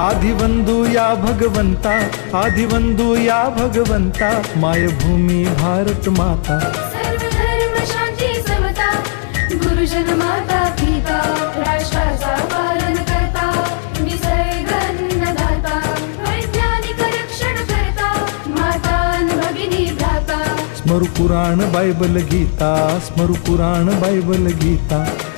आदिवंदू या भगवंता आदिवंदू या भगवंता मायभूमी भारत माता। शांती समता गुरुजन माता पिता राष्ट्राचा पालन करता निसर्ग अन्नदाता वैज्ञानिक रक्षण करता माता अन भगिनी भ्राता। स्मरु पुराण बायबल गीता स्मरु पुराण बायबल गीता।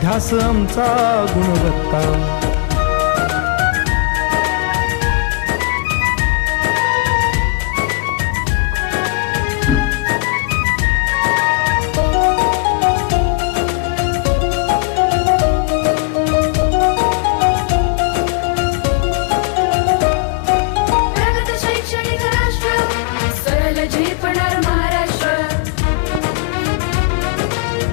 ध्यास आमचा गुणवत्ता.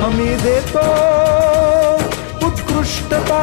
हमी देतो उत्कृष्टता.